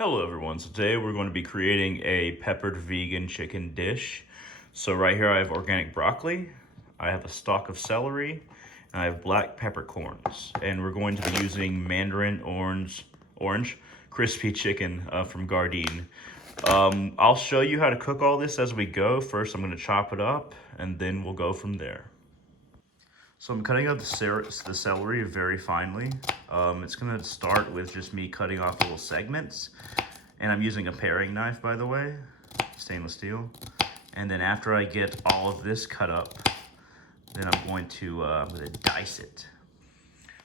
Hello everyone, so today we're going to be creating a peppered vegan chicken dish. So right here I have organic broccoli, I have a stalk of celery, and I have black peppercorns. And we're going to be using Mandarin orange crispy chicken from Gardein. I'll show you how to cook all this as we go. First I'm going to chop it up and then we'll go from there. So I'm cutting up the celery very finely. It's gonna start with just me cutting off little segments. And I'm using a paring knife, by the way, stainless steel. And then after I get all of this cut up, then I'm going to dice it.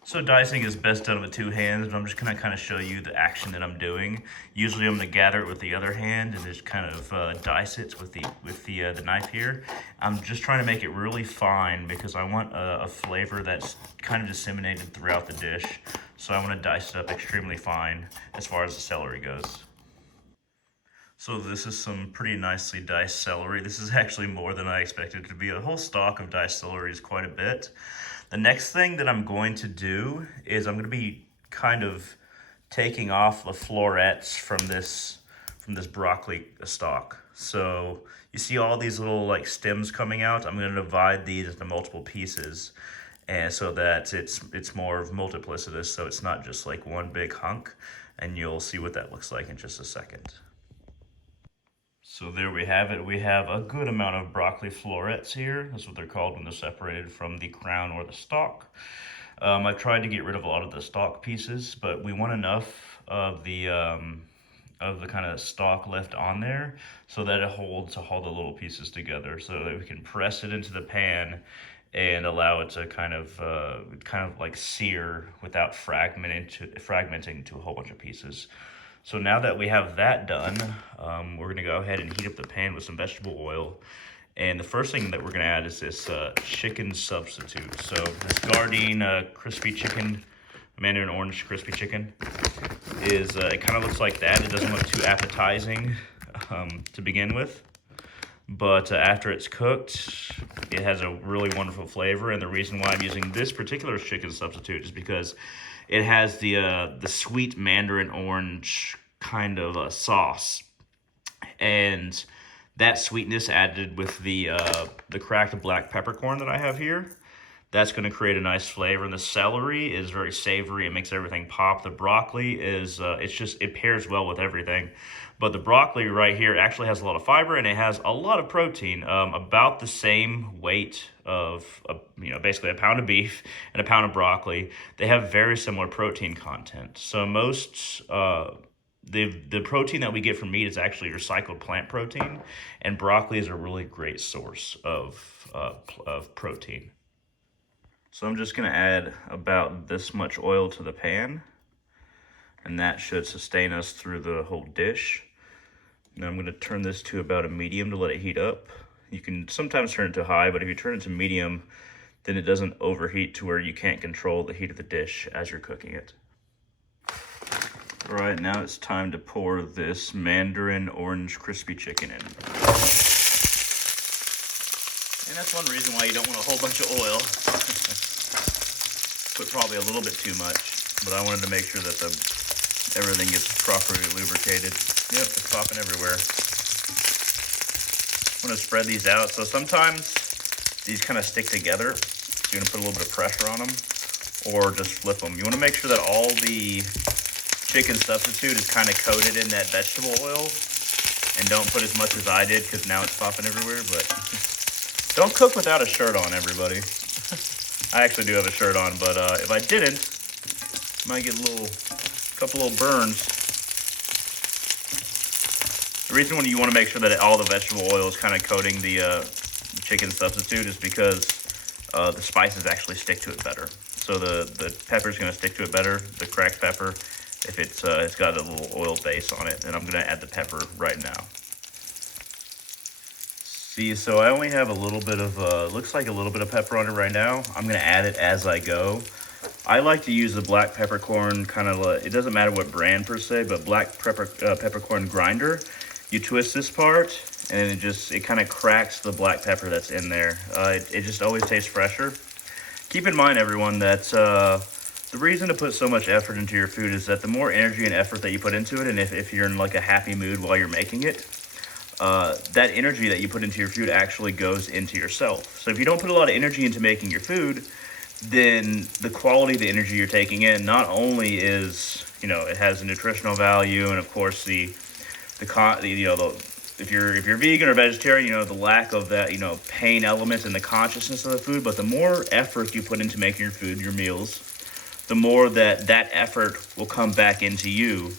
So dicing is best done with two hands, but I'm just gonna kind of show you the action that I'm doing. Usually I'm gonna gather it with the other hand and just kind of dice it with the knife here. I'm just trying to make it really fine because I want a flavor that's kind of disseminated throughout the dish. So I wanna dice it up extremely fine as far as the celery goes. So this is some pretty nicely diced celery. This is actually more than I expected it to be. A whole stalk of diced celery is quite a bit. The next thing that I'm going to do is I'm going to be kind of taking off the florets from this broccoli stalk. So you see all these little like stems coming out. I'm going to divide these into multiple pieces, and so that it's more multiplicitous, so it's not just like one big hunk. And you'll see what that looks like in just a second. So there we have it. We have a good amount of broccoli florets here. That's what they're called when they're separated from the crown or the stalk. I tried to get rid of a lot of the stalk pieces, but we want enough of the kind of stalk left on there so that it holds all the little pieces together, so that we can press it into the pan and allow it to kind of like sear without fragmenting to a whole bunch of pieces. So now that we have that done, we're gonna go ahead and heat up the pan with some vegetable oil. And the first thing that we're gonna add is this chicken substitute. So this Gardein crispy chicken, Mandarin orange crispy chicken, is it kind of looks like that. It doesn't look too appetizing to begin with. But after it's cooked, it has a really wonderful flavor. And the reason why I'm using this particular chicken substitute is because it has the sweet Mandarin orange kind of sauce, and that sweetness added with the cracked black peppercorn that I have here, that's going to create a nice flavor. And the celery is very savory. It makes everything pop. The broccoli is it pairs well with everything. But the broccoli right here actually has a lot of fiber, and it has a lot of protein, about the same weight of basically a pound of beef and a pound of broccoli. They have very similar protein content. So most the protein that we get from meat is actually recycled plant protein, and broccoli is a really great source of protein. So I'm just gonna add about this much oil to the pan, and that should sustain us through the whole dish. Now I'm gonna turn this to about a medium to let it heat up. You can sometimes turn it to high, but if you turn it to medium, then it doesn't overheat to where you can't control the heat of the dish as you're cooking it. All right, now it's time to pour this Mandarin orange crispy chicken in. And that's one reason why you don't want a whole bunch of oil. Put probably a little bit too much, but I wanted to make sure that everything gets properly lubricated. Yep, it's popping everywhere. I'm gonna spread these out. So sometimes these kind of stick together. So you're gonna put a little bit of pressure on them, or just flip them. You wanna make sure that all the chicken substitute is kind of coated in that vegetable oil, and don't put as much as I did because now it's popping everywhere. But don't cook without a shirt on, everybody. I actually do have a shirt on, but if I didn't, I might get a couple little burns. The reason when you want to make sure that all the vegetable oil is kind of coating the chicken substitute is because the spices actually stick to it better. So the pepper's going to stick to it better, the cracked pepper, if it's got a little oil base on it. And I'm going to add the pepper right now. See, so I only have a little bit of, looks like a little bit of pepper on it right now. I'm going to add it as I go. I like to use the black peppercorn kind of, it doesn't matter what brand per se, but black peppercorn grinder. You twist this part, and it kind of cracks the black pepper that's in there. It just always tastes fresher. Keep in mind, everyone, that The reason to put so much effort into your food is that the more energy and effort that you put into it, and if you're in like a happy mood while you're making it, that energy that you put into your food actually goes into yourself. So if you don't put a lot of energy into making your food, then the quality of the energy you're taking in not only is, you know, it has a nutritional value, and of course if you're vegan or vegetarian, you know, the lack of that, you know, pain element and the consciousness of the food. But the more effort you put into making your food, your meals, the more that effort will come back into you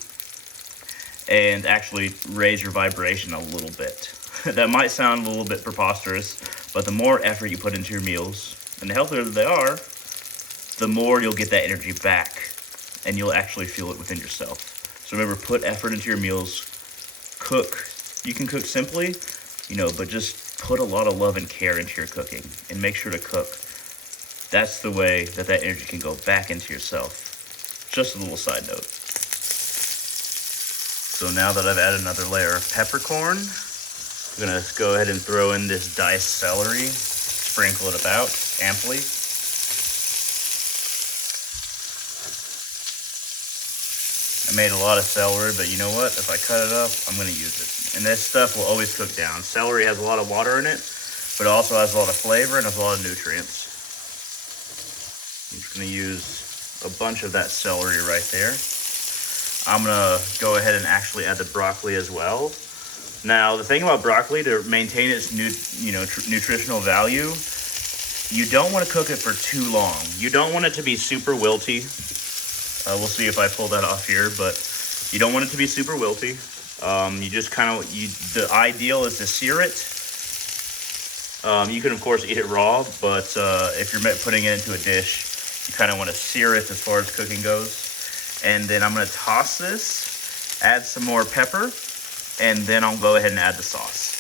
and actually raise your vibration a little bit. That might sound a little bit preposterous, but the more effort you put into your meals, and the healthier they are, the more you'll get that energy back, and you'll actually feel it within yourself. So remember, put effort into your meals, cook. You can cook simply, you know, but just put a lot of love and care into your cooking, and make sure to cook. That's the way that energy can go back into yourself. Just a little side note. So now that I've added another layer of peppercorn, I'm gonna go ahead and throw in this diced celery, sprinkle it about amply. I made a lot of celery, but you know what? If I cut it up, I'm gonna use it. And this stuff will always cook down. Celery has a lot of water in it, but it also has a lot of flavor and a lot of nutrients. I'm just gonna use a bunch of that celery right there. I'm gonna go ahead and actually add the broccoli as well. Now, the thing about broccoli, to maintain its nutritional value, you don't want to cook it for too long. You don't want it to be super wilty. We'll see if I pull that off here, but you don't want it to be super wilty. You just the ideal is to sear it. You can of course eat it raw, but if you're putting it into a dish, you kind of want to sear it as far as cooking goes. And then I'm going to toss this, add some more pepper, and then I'll go ahead and add the sauce.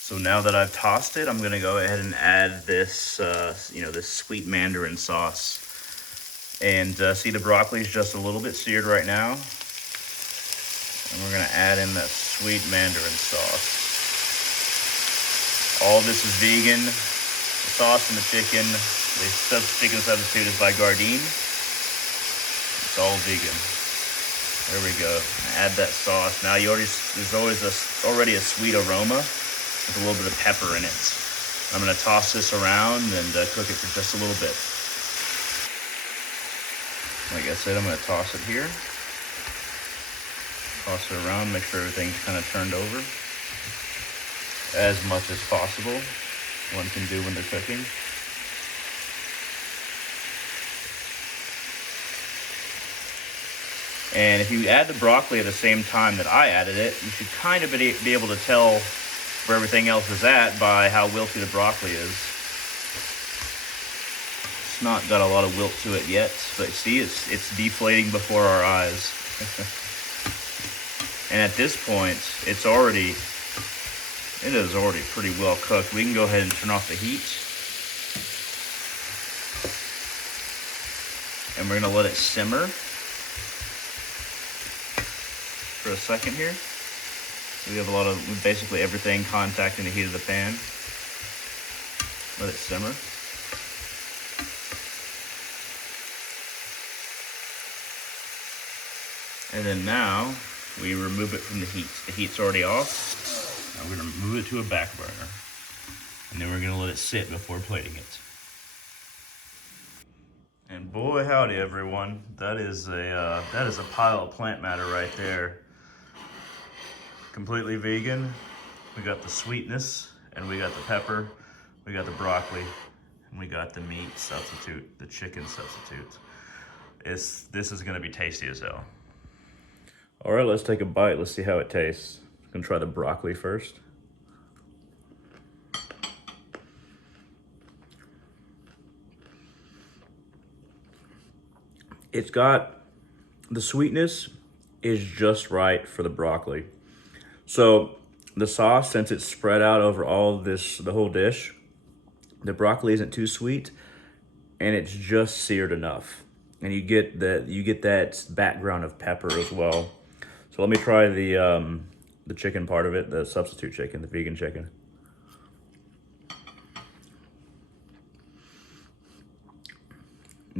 So now that I've tossed it, I'm going to go ahead and add this, this sweet Mandarin sauce. And see, the broccoli is just a little bit seared right now. And we're going to add in that sweet Mandarin sauce. All this is vegan. The sauce and the chicken, the chicken substitute is by Gardein. It's all vegan. There we go. Add that sauce. Now there's already a sweet aroma with a little bit of pepper in it. I'm going to toss this around and cook it for just a little bit. Like I said, I'm going to toss it here. Toss it around, make sure everything's kind of turned over as much as possible. One can do when they're cooking. And if you add the broccoli at the same time that I added it, you should kind of be able to tell where everything else is at by how wilty the broccoli is. It's not got a lot of wilt to it yet, but see, it's deflating before our eyes. And at this point, it is already pretty well cooked. We can go ahead and turn off the heat. And we're gonna let it simmer for a second here. We have basically everything contacting the heat of the pan. Let it simmer. And then now we remove it from the heat. The heat's already off. Now we're gonna move it to a back burner. And then we're gonna let it sit before plating it. And boy howdy everyone, that is a pile of plant matter right there. Completely vegan. We got the sweetness, and we got the pepper, we got the broccoli, and we got the meat substitute, the chicken substitute. This is gonna be tasty as hell. All right, let's take a bite. Let's see how it tastes. I'm gonna try the broccoli first. It's got, the sweetness is just right for the broccoli. So the sauce, since it's spread out over the whole dish, the broccoli isn't too sweet, and it's just seared enough. And you get that background of pepper as well. So let me try the chicken part of it, the substitute chicken, the vegan chicken.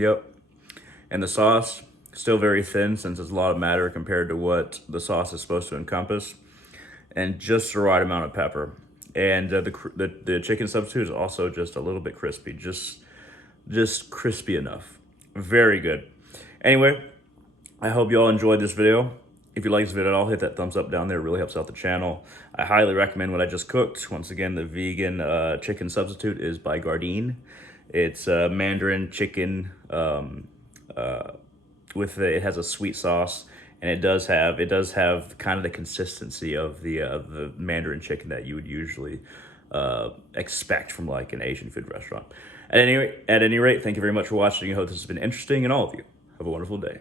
Yep. And the sauce, still very thin since it's a lot of matter compared to what the sauce is supposed to encompass. And just the right amount of pepper. And the chicken substitute is also just a little bit crispy, just crispy enough. Very good. Anyway, I hope you all enjoyed this video. If you like this video at all, hit that thumbs up down there. It really helps out the channel. I highly recommend what I just cooked. Once again, the vegan chicken substitute is by Gardein. It's Mandarin chicken it has a sweet sauce, and it does have kind of the consistency of the Mandarin chicken that you would usually expect from like an Asian food restaurant. At any rate, thank you very much for watching. I hope this has been interesting, and all of you have a wonderful day.